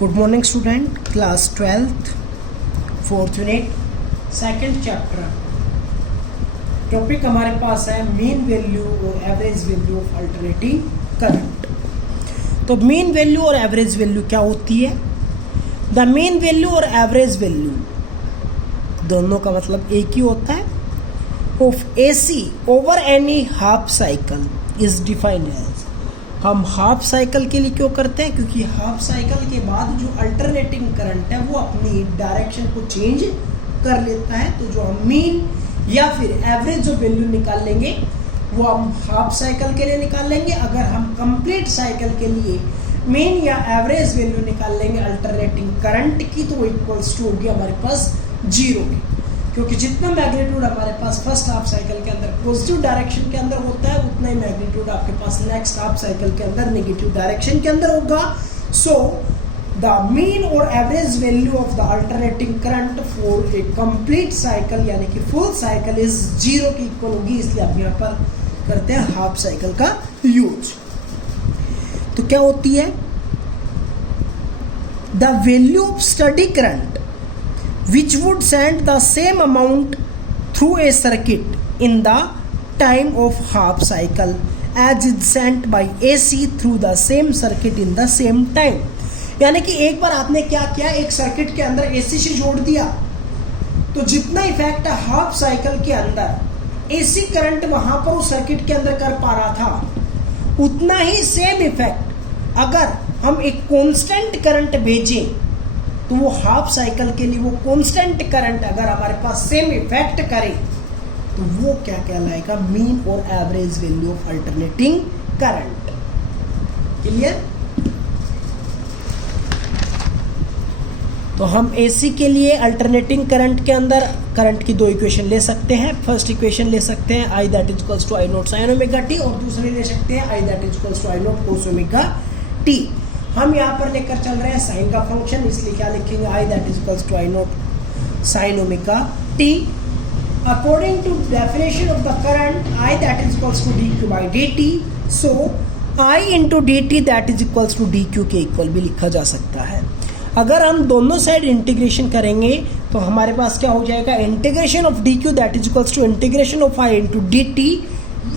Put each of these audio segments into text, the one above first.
Good morning student, class 12th 4th unit second chapter. Topic हमारे पास है mean value और average value of alternating current. तो mean value और average value क्या होती है? द मीन वैल्यू और एवरेज वैल्यू दोनों का मतलब एक ही होता है। Of AC over any half cycle is defined as. हम हाफ साइकिल के लिए क्यों करते हैं? क्योंकि हाफ साइकिल के बाद जो अल्टरनेटिंग करंट है वो अपनी डायरेक्शन को चेंज कर लेता है। तो जो हम मीन या फिर एवरेज जो वैल्यू निकाल लेंगे वो हम हाफ साइकिल के लिए निकाल लेंगे। अगर हम कंप्लीट साइकिल के लिए मीन या एवरेज वैल्यू निकाल लेंगे अल्टरनेटिंग करंट की, तो वो इक्वल्स टू होगी हमारे पास 0 की। क्योंकि जितना मैग्नीट्यूड हमारे पास फर्स्ट हाफ साइकिल के अंदर पॉजिटिव डायरेक्शन के अंदर होता है, उतना ही मैग्नीट्यूड आपके पास नेक्स्ट हाफ साइकिल के अंदर नेगेटिव डायरेक्शन के अंदर होगा। सो द मीन और average value of the alternating current for a complete cycle यानी कि फुल साइकिल इज 0 की इक्वल होगी। इसलिए आप यहाँ पर करते हैं हाफ साइकिल का यूज। तो क्या होती है? The value of study current which would send the same amount through a circuit in the time of half cycle as is sent by AC through the same circuit in the same time। यानी कि एक बार आपने क्या किया, एक circuit के अंदर AC से जोड़ दिया, तो जितना इफेक्ट हाफ साइकिल के अंदर AC करंट वहां पर उस सर्किट के अंदर कर पा रहा था, उतना ही सेम इफेक्ट अगर हम एक कांस्टेंट करंट भेजें तो वो हाफ साइकिल के लिए वो कांस्टेंट करंट अगर हमारे पास सेम इफेक्ट करे तो वो क्या कहलाएगा? मीन और average value of alternating current. Clear? तो हम एसी के लिए अल्टरनेटिंग करंट के अंदर करंट की दो इक्वेशन ले सकते हैं। फर्स्ट इक्वेशन ले सकते हैं I that is equals to I naught sine omega T, और दूसरी ले सकते हैं I that is equals to I naught cos omega T. हम यहाँ पर लेकर चल रहे हैं साइन का फंक्शन, इसलिए क्या लिखेंगे? I that is equals to I naught sine omega T. According to definition of the current I that is equals to D Q by D T. So I into D T that is equals to D Q के equal भी लिखा जा सकता है। अगर हम दोनों side integration करेंगे तो हमारे पास क्या हो जाएगा? Integration of d Q that is equals to integration of i into D t.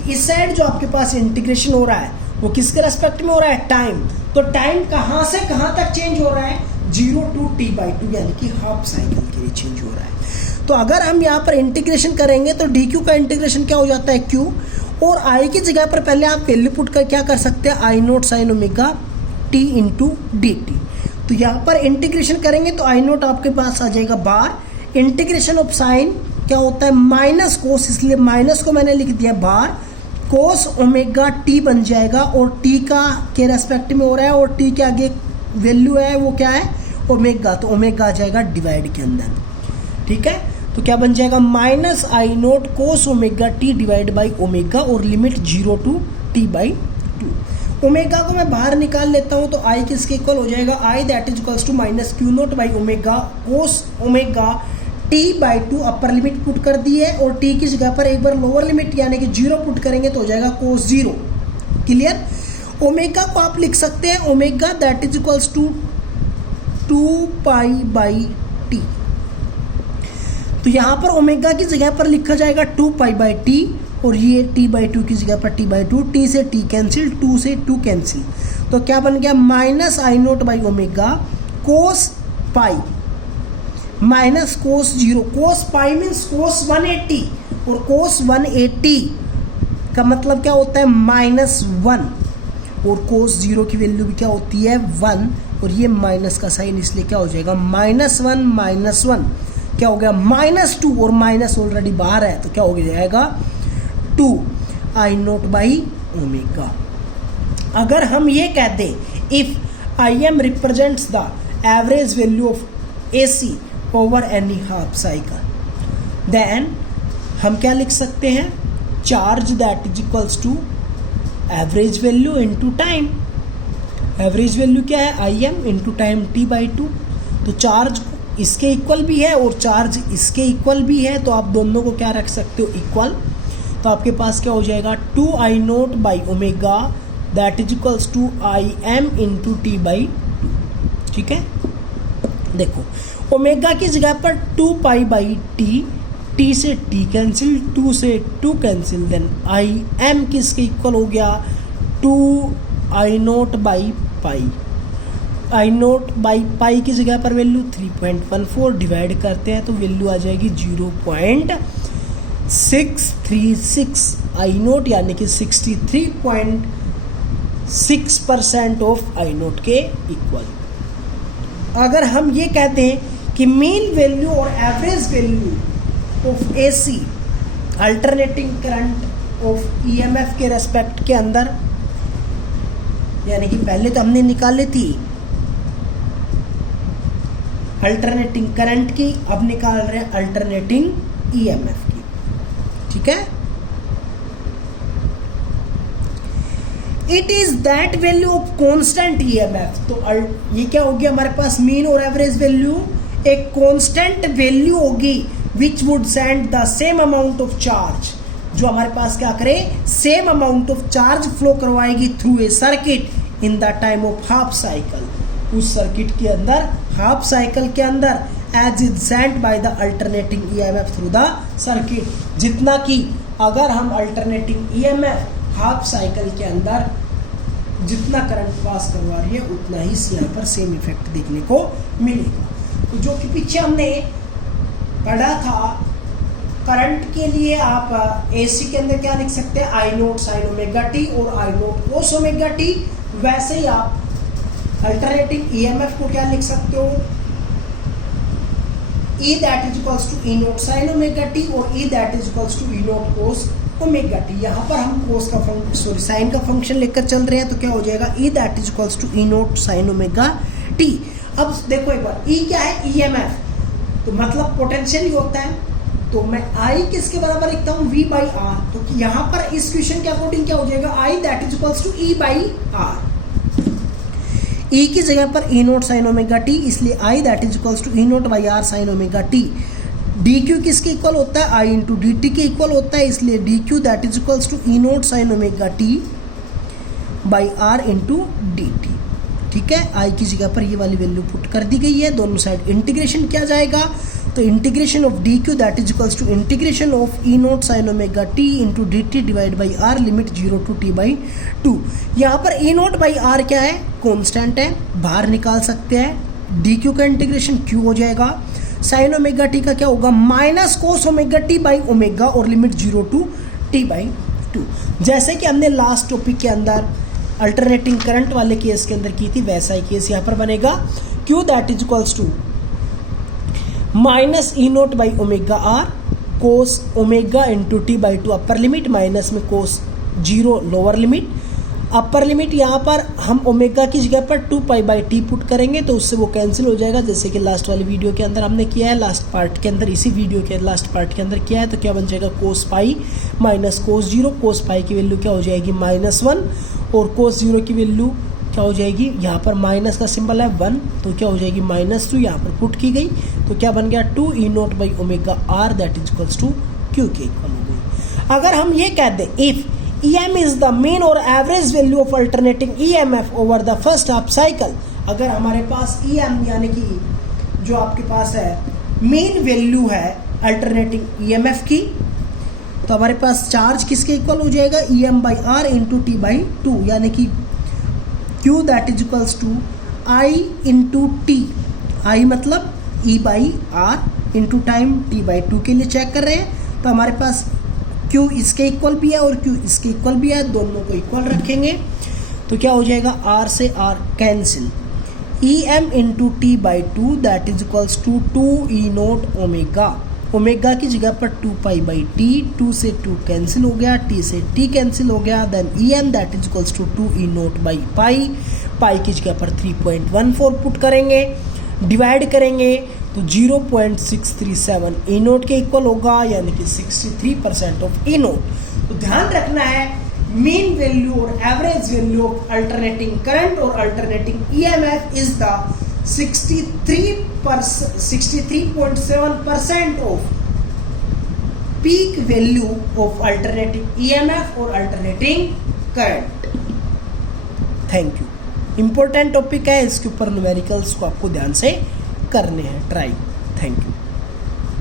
इस साइड जो आपके पास इंटीग्रेशन हो रहा है वो किसके रेस्पेक्ट में हो रहा है? टाइम। तो टाइम कहां से कहां तक चेंज हो रहा है? 0 to t/2 यानी कि हाफ साइकिल के लिए चेंज हो रहा है। तो अगर हम यहाँ पर इंटीग्रेशन करेंगे तो dq का इंटीग्रेशन क्या हो जाता है? q। और i की जगह पर पहले आप वैल्यू पुट कर क्या कर सकते हैं? I naught sine omega t into D T. तो यहाँ पर इंटीग्रेशन करेंगे तो आई नोट आपके पास आ जाएगा बार। इंटीग्रेशन ऑफ साइन क्या होता है? माइनस कोस, इसलिए माइनस को मैंने लिख दिया बार। कोस ओमेगा टी बन जाएगा, और टी का के रेस्पेक्ट में हो रहा है, और टी के आगे वैल्यू है वो क्या है? ओमेगा। तो ओमेगा आ जाएगा डिवाइड के अंदर। ठीक है, तो क्या बन जाएगा? Minus I note cos omega T divide by omega, और लिमिट 0 to t/2। ओमेगा को मैं बाहर निकाल लेता हूं तो आई किसके इक्वल हो जाएगा? I that is equals to minus Q naught by omega cos omega t/2 upper limit put कर दी है, और t की जगह पर एक बार लोअर लिमिट यानी कि 0 पुट करेंगे तो हो जाएगा कोस 0। क्लियर? ओमेगा को आप लिख सकते हैं omega that is equals to 2π/t। तो यहाँ पर ओमेगा की जगह पर लिखा जाएगा 2π/t, और ये t/2 की जगह पर t/2। t से t कैंसिल, 2 से 2 कैंसिल, तो क्या बन गया? Minus I naught by omega cos pi minus cos 0। Cos pi means cos 180, और कोस 180 का मतलब क्या होता है? -1, और कोस 0 की वैल्यू भी क्या होती है? 1, और ये माइनस का साइन, इसलिए क्या हो जाएगा? -1 क्या हो गया? -2, और माइनस ऑलरेडी बाहर है तो क्या हो जाएगा? 2 आई नोट बाई ओमेगा। अगर हम ये कह दें if I M represents the average value of AC over any half cycle, then हम क्या लिख सकते हैं? Charge that is equals to average value into time. Average value क्या है? I M into time t/2। तो चार्ज इसके equal भी है और चार्ज इसके इक्वल भी है, तो आप दोनों को क्या रख सकते हो? इक्वल। तो आपके पास क्या हो जाएगा? 2 I naught by omega that is equals to I M into t/2। ठीक है, देखो ओमेगा की जगह पर 2 पाई बाई टी, टी से टी कैंसिल, 2 से 2 कैंसिल, देन आई एम किसके इक्वल हो गया 2 I naught by pi, I naught by pi की जगह पर वैल्यू 3.14 डिवाइड करते हैं तो वैल्यू आ जाएगी 0.636 आई नोट, यानी कि 63.6% ऑफ आई नोट के इक्वल। अगर हम ये कहते हैं कि मीन वैल्यू और average value of AC alternating current of EMF के रेस्पेक्ट के अंदर, यानी कि पहले तो हमने निकाली थी अल्टरनेटिंग करंट की, अब निकाल रहे हैं अल्टरनेटिंग ईएमएफ की, ठीक है। It is that value of constant EMF, तो ये क्या होगी हमारे पास मीन और एवरेज वैल्यू, एक कांस्टेंट वैल्यू होगी which would send the same amount of charge, जो हमारे पास क्या करे same amount of charge flow करवाएगी through a circuit in the time of half cycle, उस सर्किट के अंदर हाफ साइकिल के अंदर as is sent by the alternating EMF through the circuit, जितना कि अगर हम अल्टरनेटिंग ईएमएफ हाफ साइकिल के अंदर जितना करंट पास करवा रही है उतना ही यहाँ पर सेम इफेक्ट देखने को मिलेगा। तो जो कि पीछे हमने पढ़ा था करंट के लिए, आप एसी के अंदर क्या लिख सकते हैं I naught sine omega T और आई नोट कोस ओमेगा टी, वैसे ही आप अल्टरनेटिंग ईएमएफ को क्या लिख सकते हो E that is equals to E naught sine omega T और E that is equals to E naught cos omega T. यहाँ पर हम कोस का फंक्शन साइन का फंक्शन लेकर चल रहे हैं तो क्या हो जाएगा E that is equals to E naught sine omega T. अब देखो एक बार ई क्या है ईएमएफ, तो मतलब पोटेंशियल ही होता है, तो मैं आई किसके बराबर लिखता हूँ वी बाई आर, तो यहाँ पर इस क्वेश्चन के अकॉर्डिंग क्या हो जाएगा I that is equals to E by R, E की जगह पर E naught sine omega T, इसलिए I that is equals to E naught by R sine omega T. D Q किसके इक्वल होता है आई इंटू डी टी के equal होता है, इसलिए D Q that is equals to E naught sine omega T by R into D T, ठीक है। आई की जगह पर ये वाली वैल्यू पुट कर दी गई है, दोनों साइड इंटीग्रेशन किया जाएगा, तो integration of d Q that is equals to integration of E naught sine omega t into D t divide by R limit 0 to t by 2। यहाँ पर ई नोट बाई आर क्या है constant है, बाहर निकाल सकते हैं, डी क्यू का इंटीग्रेशन क्यू हो जाएगा, साइन ओमेगा टी का क्या होगा minus cos omega T by omega और लिमिट 0 टू टी बाई 2। जैसे कि हमने लास्ट टॉपिक के अंदर अल्टरनेटिंग करंट वाले केस के अंदर की थी, वैसा ही केस यहाँ पर बनेगा, q that is equals to minus E naught by omega R cos omega into T by 2 upper limit, minus में cos 0 lower limit, upper limit यहाँ पर हम ओमेगा की जगह पर 2 पाई बाई टी पुट करेंगे तो उससे वो कैंसिल हो जाएगा, जैसे कि लास्ट वाली वीडियो के अंदर हमने किया है, लास्ट पार्ट के अंदर इसी वीडियो के लास्ट पार्ट के अंदर किया है। तो क्या बन जाएगा कोस पाई माइनस कोस 0, कोस पाई की वैल्यू क्या हो जाएगी -1 और कोस 0 की वैल्यू क्या हो जाएगी, यहाँ पर माइनस का सिंबल है 1 तो क्या हो जाएगी -2 यहाँ पर पुट की गई, तो क्या बन गया 2 E naught by omega R that is equals to Q के इक्वल हो गई। अगर हम ये कह दें if EM is the mean or average value of alternating EMF over the first half cycle, अगर हमारे पास EM यानी कि जो आपके पास है मेन वैल्यू है अल्टरनेटिंग EMF की, तो हमारे पास चार्ज किसके इक्वल हो जाएगा EM by R into T by 2, यानी कि Q that is equals to I into T, I मतलब E by R into time T by 2 के लिए चेक कर रहे हैं, तो हमारे पास Q इसके इक्वल भी है और Q इसके इक्वल भी है, दोनों को इक्वल रखेंगे तो क्या हो जाएगा R से R cancel, EM into T by 2 that is equals to 2 E naught omega, omega की जगह पर 2 पाई बाई टी, 2 से 2 कैंसिल हो गया, T से T कैंसिल हो गया, then EM that is equals to 2 E naught by pi, pi की जगह पर 3.14 पुट करेंगे, डिवाइड करेंगे तो 0.637 ई नोट के इक्वल होगा, यानी कि 63% ऑफ ई नोट। तो ध्यान रखना है मीन वैल्यू और average value of alternating current और alternating EMF is the 63.7% of peak value of alternating EMF और alternating current. Thank you. Important topic है, इसके ऊपर न्यूमेरिकल्स को आपको ध्यान से करने हैं ट्राई। Thank you.